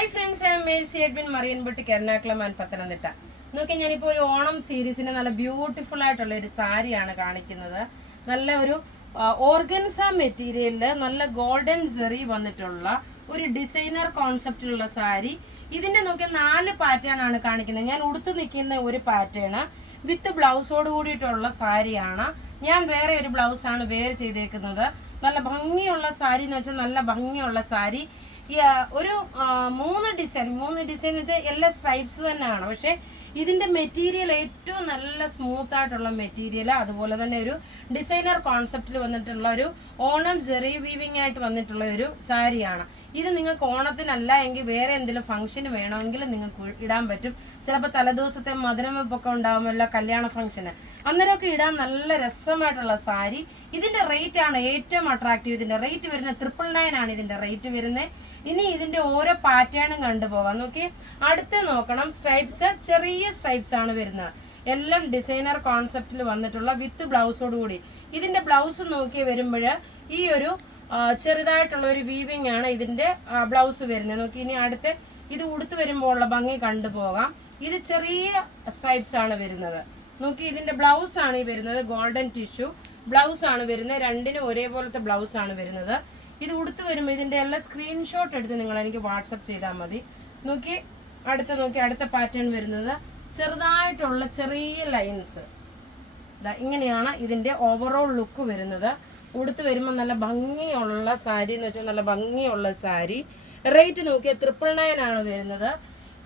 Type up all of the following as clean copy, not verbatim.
Hi friends, I am Mercy Edwin മറിയൻപൊട്ടിക്ക് Ernakulam and Pathanamthitta. നോക്കി, ഞാനിപ്പോൾ ഒരു ഓണം സീരീസിന് നല്ല ബ്യൂട്ടിഫുൾ ആയിട്ടുള്ള ഒരു സാരിയാണ് കാണിക്കുന്നത്. നല്ല ഒരു ഓർഗൻസ മെറ്റീരിയലില് നല്ല ഗോൾഡൻ സെറി വന്നിട്ടുള്ള ഒരു ഡിസൈനർ കോൺസെപ്റ്റിലുള്ള സാരി. ഇതിന്റെ നോക്കിയ 4 പാറ്റേൺ ആണ് കാണിക്കുന്നത്. ഞാൻ ഉടുത്തു നിൽക്കുന്ന ഒരു പാറ്റേൺ വിത്ത് ബ്ലൗസോട് കൂടിയിട്ടുള്ള സാരിയാണ്. ഞാൻ വേറെ ഒരു ബ്ലൗസാണ് വെയർ ചെയ്തേക്കുന്നത്. നല്ല ഭംഗിയുള്ള സാരി എന്ന് വെച്ചാൽ നല്ല ഭംഗിയുള്ള സാരി. ഒരു 3 ഡിസൈൻ എല്ലാ സ്ട്രൈപ്സ് തന്നെയാണ്. പക്ഷെ ഇതിന്റെ മെറ്റീരിയൽ ഏറ്റവും നല്ല സ്മൂത്ത് ആയിട്ടുള്ള മെറ്റീരിയൽ, അതുപോലെ തന്നെ ഒരു ഡിസൈനർ കോൺസെപ്റ്റിൽ വന്നിട്ടുള്ള ഒരു ഓണം ജെറി വീവിംഗ് ആയിട്ട് വന്നിട്ടുള്ള ഒരു സാരിയാണ്. ഇത് നിങ്ങൾക്ക് ഓണത്തിനല്ല എങ്കിൽ വേറെ എന്തെങ്കിലും ഫംഗ്ഷന് വേണമെങ്കിൽ നിങ്ങൾക്ക് ഇടാൻ പറ്റും. ചിലപ്പോൾ തലേദിവസത്തെ മധുരം വെപ്പൊക്കെ ഉണ്ടാകുമല്ലോ, കല്യാണ ഫംഗ്ഷന്, അന്നേരമൊക്കെ ഇടാൻ നല്ല രസമായിട്ടുള്ള സാരി. ഇതിന്റെ റേറ്റ് ആണ് ഏറ്റവും അട്രാക്റ്റീവ്. ഇതിന്റെ റേറ്റ് വരുന്നത് 999 ആണ് ഇതിന്റെ റേറ്റ് വരുന്നത്. ഇനി ഇതിന്റെ ഓരോ പാറ്റേണും കണ്ടുപോകാം. നോക്കി, അടുത്ത് നോക്കണം. സ്ട്രൈപ്സ് ചെറിയ സ്ട്രൈപ്സ് ആണ് വരുന്നത്. എല്ലാം ഡിസൈനർ കോൺസെപ്റ്റിൽ വന്നിട്ടുള്ള വിത്ത് ബ്ലൗസോട് കൂടി. ഇതിന്റെ ബ്ലൗസ് നോക്കി വരുമ്പോൾ ഈ ഒരു ചെറുതായിട്ടുള്ള ഒരു വീവിംഗ് ആണ് ഇതിന്റെ ബ്ലൗസ് വരുന്നത്. നോക്കി, ഇനി അടുത്ത് ഇത് ഉടുത്ത് വരുമ്പോൾ ഉള്ള ഭംഗി കണ്ടുപോകാം. ഇത് ചെറിയ സ്ട്രൈപ്സ് ആണ് വരുന്നത്. നോക്കി, ഇതിന്റെ ബ്ലൗസ് ആണ് ഈ വരുന്നത്. ഗോൾഡൻ ടിഷ്യൂ ബ്ലൗസ് ആണ് വരുന്നത്. രണ്ടിനും ഒരേപോലത്തെ ബ്ലൗസ് ആണ് വരുന്നത്. ഇത് ഉടുത്ത് വരുമ്പോൾ ഇതിന്റെ എല്ലാം സ്ക്രീൻഷോട്ട് എടുത്ത് നിങ്ങൾ എനിക്ക് വാട്സപ്പ് ചെയ്താൽ മതി. നോക്കി, അടുത്ത പാറ്റേൺ വരുന്നത് ചെറുതായിട്ടുള്ള ചെറിയ ലൈൻസ്. ഇങ്ങനെയാണ് ഇതിന്റെ ഓവറോൾ ലുക്ക് വരുന്നത്. ഉടുത്ത് വരുമ്പോൾ നല്ല ഭംഗിയുള്ള സാരി എന്ന് വെച്ചാൽ നല്ല ഭംഗിയുള്ള സാരി. റേറ്റ് നോക്കിയാൽ 999 ആണ് വരുന്നത്.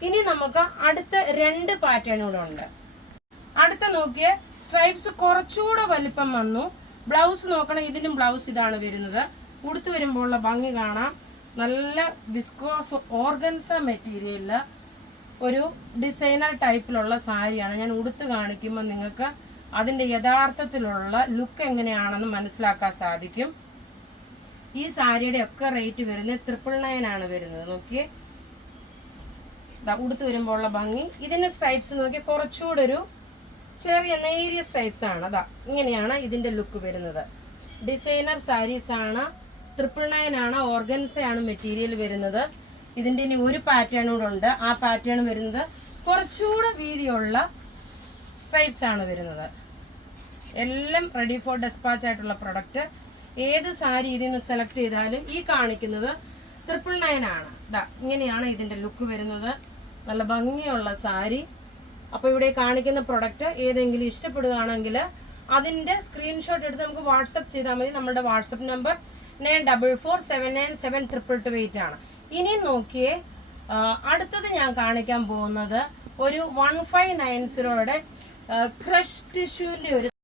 ഇനി നമുക്ക് അടുത്ത 2 പാറ്റേൺ കൂടെ ഉണ്ട്. അടുത്ത നോക്കിയ സ്ട്രൈപ്സ് കുറച്ചുകൂടെ വലിപ്പം വന്നു. ബ്ലൗസ് നോക്കണം. ഇതിനും ബ്ലൗസ് ഇതാണ് വരുന്നത്. ഉടുത്ത് വരുമ്പോൾ ഉള്ള ഭംഗി കാണാം. നല്ല വിസ്കോസ് ഓർഗൻസ മെറ്റീരിയലില് ഒരു ഡിസൈനർ ടൈപ്പിലുള്ള സാരിയാണ്. ഞാൻ ഉടുത്ത് കാണിക്കുമ്പോൾ നിങ്ങൾക്ക് അതിന്റെ യഥാർത്ഥത്തിലുള്ള ലുക്ക് എങ്ങനെയാണെന്ന് മനസ്സിലാക്കാൻ സാധിക്കും. ഈ സാരിയുടെ ഒക്കെ റേറ്റ് വരുന്നത് 999 ആണ് വരുന്നത്. നോക്കിയേ, ഉടുത്ത് വരുമ്പോൾ ഉള്ള ഭംഗി. ഇതിന്റെ സ്ട്രൈപ്സ് നോക്കി കുറച്ചുകൂടെ ഒരു ചെറിയ നേരിയ സ്ട്രൈപ്സ് ആണ്. ഇങ്ങനെയാണ് ഇതിന്റെ ലുക്ക് വരുന്നത്. ഡിസൈനർ സാരീസ് ആണ്. 999 ആണ്. ഓർഗൻസയാണ് മെറ്റീരിയൽ വരുന്നത്. ഇതിന്റെ ഇനി ഒരു പാറ്റേൺ കൂടെ ഉണ്ട്. ആ പാറ്റേൺ വരുന്നത് കുറച്ചുകൂടെ വീതിയുള്ള സ്ട്രൈപ്സ് ആണ് വരുന്നത്. എല്ലാം റെഡി ഫോർ ഡെസ്പാച്ച് ആയിട്ടുള്ള പ്രൊഡക്റ്റ്. ഏത് സാരി ഇതിൽ നിന്ന് സെലക്ട് ചെയ്താലും ഈ കാണിക്കുന്നത് 999 ആണ്. ഇങ്ങനെയാണ് ഇതിന്റെ ലുക്ക് വരുന്നത്. നല്ല ഭംഗിയുള്ള സാരി. അപ്പോൾ ഇവിടെ കാണിക്കുന്ന പ്രൊഡക്റ്റ് ഏതെങ്കിലും ഇഷ്ടപ്പെടുകയാണെങ്കിൽ അതിന്റെ സ്ക്രീൻഷോട്ട് എടുത്ത് നമുക്ക് വാട്സപ്പ് ചെയ്താൽ മതി. നമ്മുടെ വാട്സപ്പ് നമ്പർ 9447972228 ആണ്. ഇനി നോക്കിയേ, അടുത്തത് ഞാൻ കാണിക്കാൻ പോകുന്നത് ഒരു 1590യുടെ ക്രഷ് ടിഷ്യൂവിന്റെ ഒരു